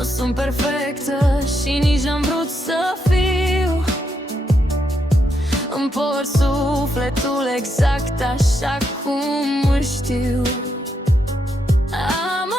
Nu sunt perfectă și nici n-am vrut să fiu. Îmi port sufletul exact așa cum îl știu. Am